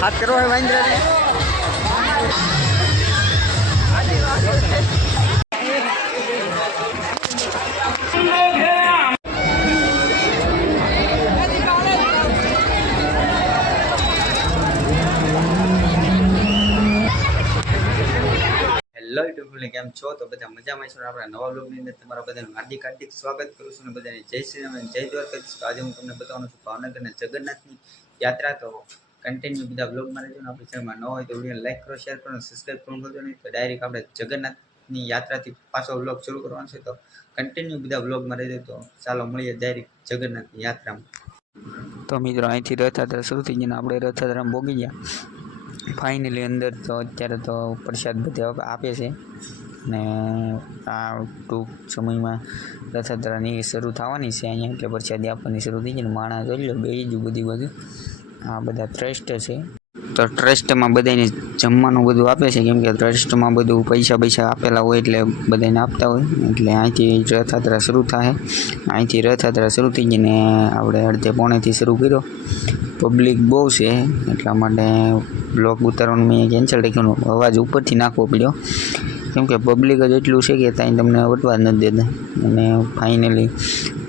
हाथ करो है वाइंद्र હેલો યુટ્યુબ કેમ છો તો બધા મજામાં છો આપણા નવા બ્લોગની અંદર તમારા બધાનું હાર્દિક હાર્દિક સ્વાગત કરું છું અને બધાને જય શ્રી રામ અને જય દ્વારકાધીશ. તો આજે હું તમને બતાવવાનું છું ભાવનગરના જગન્નાથની યાત્રા. તો કન્ટિન્યુ બધા બ્લોગમાં રહેજો ને આપણી ચેનલમાં ન હોય તો વિડીયો લાઈક કરો, શેર કરો, સબસ્ક્રાઈબ કરવાનું ભૂલજો નહીં. તો ડાયરેક્ટ આપણે જગન્નાથની યાત્રાથી પાછો બ્લોગ શરૂ કરવાનો છે. તો કન્ટિન્યુ બધા બ્લોગમાં રહેજો. તો ચાલો મળીએ ડાયરેક્ટ જગન્નાથની યાત્રામાં. તો મિત્રો અહીંથી રથયાત્રા શરૂ થઈ ગઈ ને આપણે રથયાત્રામાં ભોગી ગયા ફાઇનલી અંદર. તો અત્યારે તો પ્રસાદ બધે આપે છે ને આ ટૂંક સમયમાં રથયાત્રાની શરૂ થવાની છે અહીંયા, એટલે પ્રસાદી આપવાની શરૂ થઈ ગઈ ને માણસ જોઈ લો બેસી બધી બધું. આ બધા ટ્રસ્ટ છે તો ટ્રસ્ટમાં બધાને જમવાનું બધું આપે છે, કેમ કે ટ્રસ્ટમાં બધું પૈસા આપેલા હોય એટલે બધાને આપતા હોય. એટલે અહીંથી રથયાત્રા શરૂ થાય. અહીંથી રથયાત્રા શરૂ થઈ ગઈ ને આપણે અડધે પોણેથી શરૂ કર્યો. પબ્લિક બહુ છે એટલા માટે બ્લોગ ઉતારવાનું મેં કેન્સલ રાખ્યું. અવાજ ઉપરથી નાખવો પડ્યો કેમ કે પબ્લિક જ એટલું છે કે ત્યાં તમને વટવા જ નથી દેતા. અને ફાઇનલી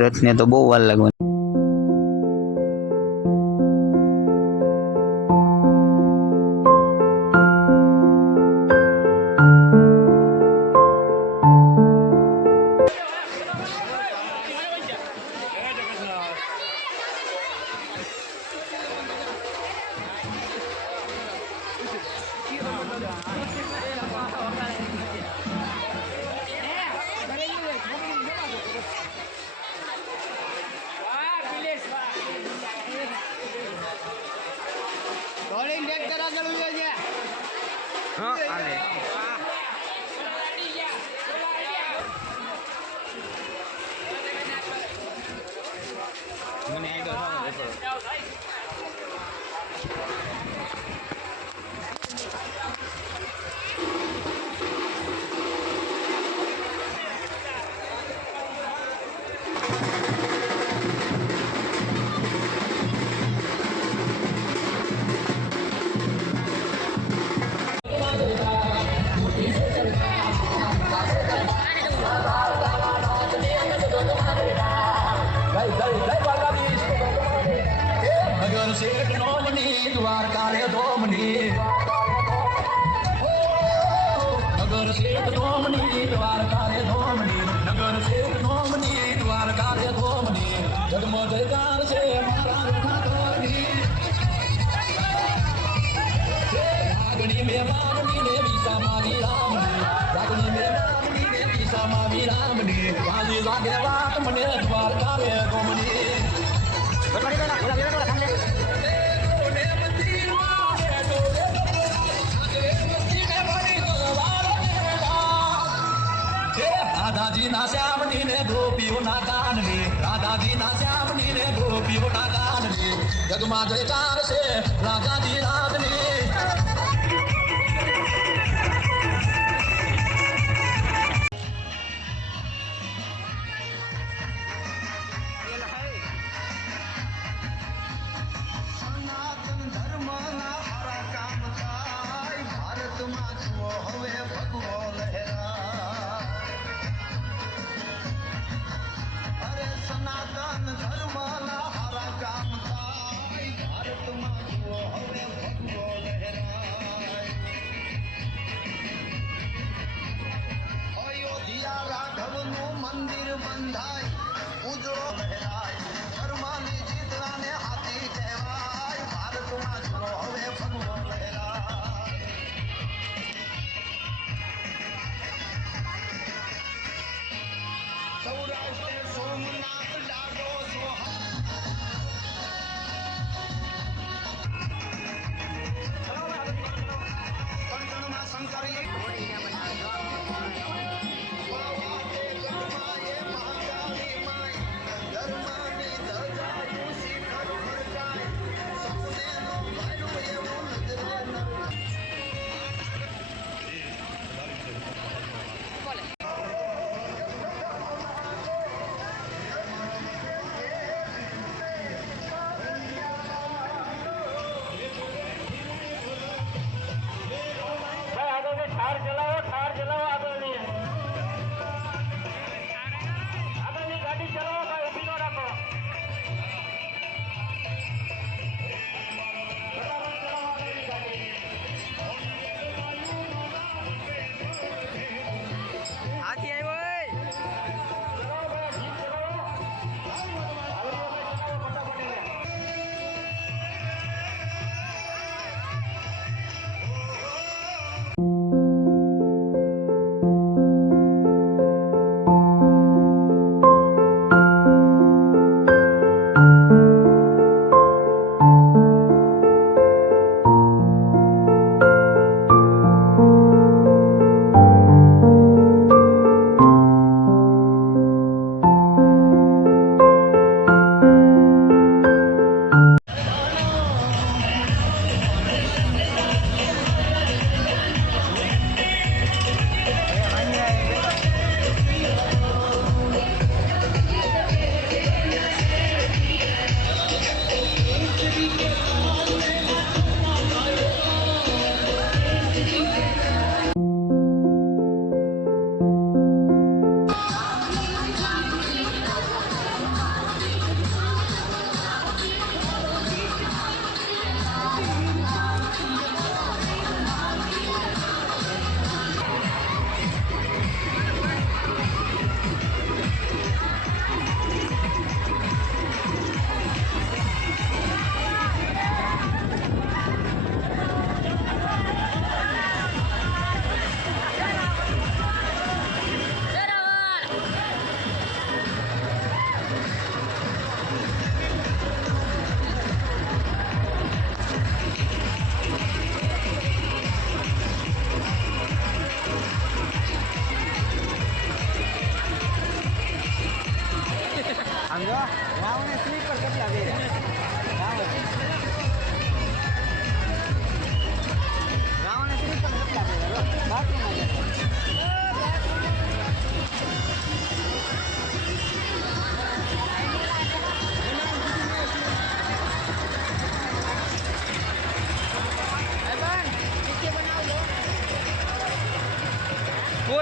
રથને તો બહુ વાર લાગવાની. हाँ आले મને દ્વારકા રે ધોમની નગર શેઠ ધોમની દ્વારકા રે ધોમની નગર શેઠ ધોમની દ્વારકા રે ધોમની જગમગ જયકાર છે મારા ઠાકોરની આગણી મે મામની ને વિસા મારી રામની આગણી મે મામની ને વિસા મારી રામની વાલી લાગે વાત મને દ્વારકા રે ધોમની રાધાજી ના શ્યામની ને ગોપીઓ ના કાનની રાધાજી ના શ્યામની ને ગોપીઓ ના કાનની જગમાં જયકાર છે રાધાજી રાધની સનાતન ધર્મના હારા કામ થાય ભારતમાં જો હવે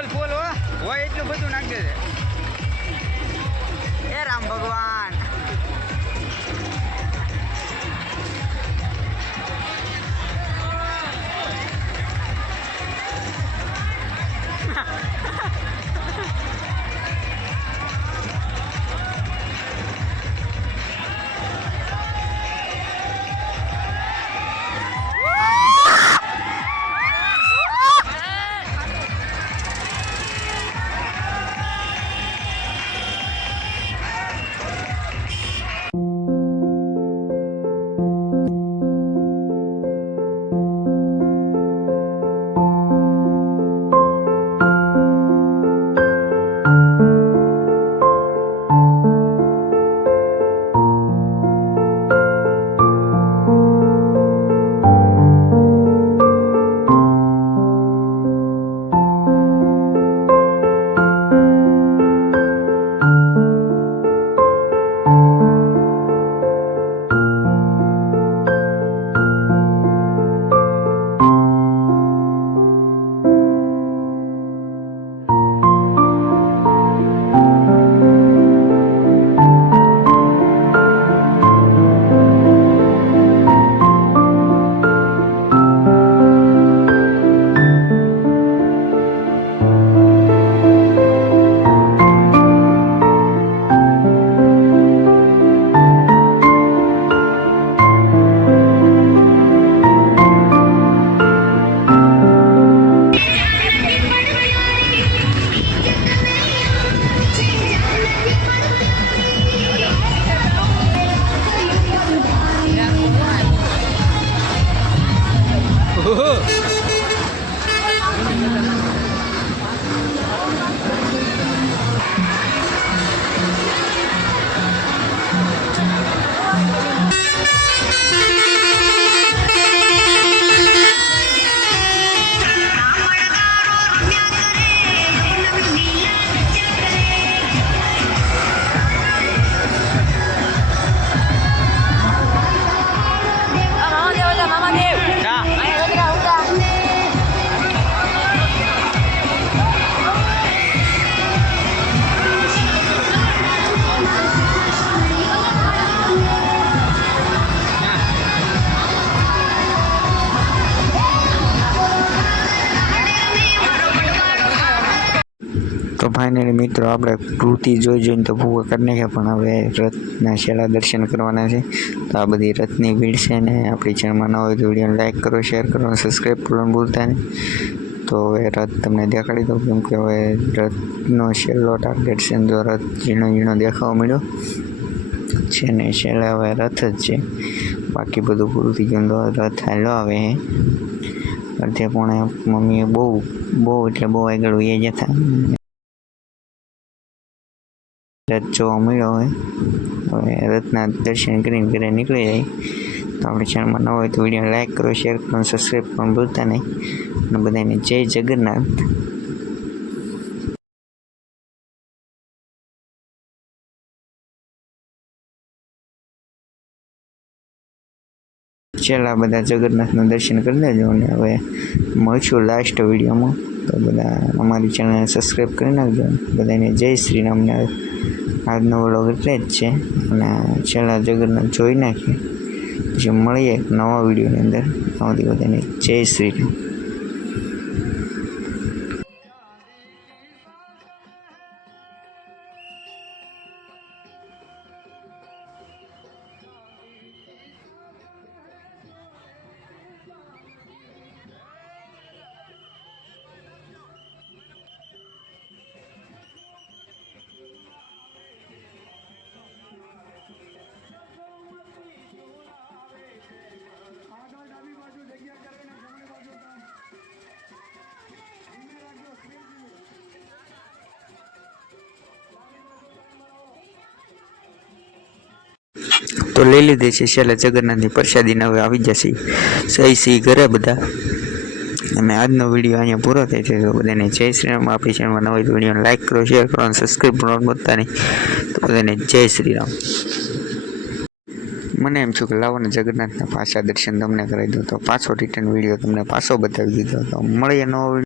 ફૂલ ફૂલ હોય એટલું બધું નાખી દે એ રામ ભગવાન તો ફાઇનલી મિત્રો આપણે કૃતિ જોઈને તો ભૂવા કરી નાખ્યા પણ હવે રથના છેલ્લા દર્શન કરવાના છે તો આ બધી રથની ભીડ છે ને આપણી ચેનલમાં ન હોય તો વિડીયોને લાઈક કરો શેર કરો અને સબસ્ક્રાઈબ કરવાનું ભૂલતા નહીં તો હવે રથ તમને દેખાડી દઉં કેમ કે હવે રથનો છેલ્લો ટાર્ગેટ છે જો રથ ઝીણો ઝીણો દેખાવા મળ્યો છે ને છેલ્લે હવે રથ જ છે બાકી બધું પૂરું થઈ ગયું તો રથ હાલો આવે અડધે પોણે મમ્મીએ બહુ એટલે બહુ આગળ વહી જતા રથ જોવા મળ્યો હોય હવે રથના દર્શન કરીને ઘરે નીકળી જાય તો આપણે ચેનલમાં ન હોય તો વિડીયોને લાઈક કરો શેર કરો સબસ્ક્રાઈબ પણ ભૂલતા નહીં અને બધાને જય જગન્નાથ છેલ્લા બધા જગન્નાથના દર્શન કરી લેજો અને હવે મળશું લાસ્ટ વિડીયોમાં તો બધા અમારી ચેનલને સબસ્ક્રાઈબ કરી નાખજો બધાને જય શ્રી રામને આજનો વ્લોગ એટલે જ છે અને છેલ્લા જગન્નાથ જોઈ નાખીએ પછી મળીએ નવા વિડીયોની અંદર આવતી બધાને જય શ્રી રામ તો લઈ લીધી છે છેલ્લે જગન્નાથની પ્રસાદીને હવે આવી જશે સહી ઘરે બધા અને આજનો વિડીયો અહીંયા પૂરો થાય છે તો બધાને જય શ્રી રામ આપણી ચેનલમાં નવા હોય તો વિડીયોને લાઈક કરો શેર કરો અને સબસ્ક્રાઈબ કરવાનું ભૂલતા નહીં તો બધાને જય શ્રી રામ મને એમ છું કે લાવો ને જગન્નાથના પાછા દર્શન તમને કરાવી દો તો પાછો રિટર્ન વિડીયો તમને પાછો બતાવી દીધો તો મળીએ નવો વિડીયો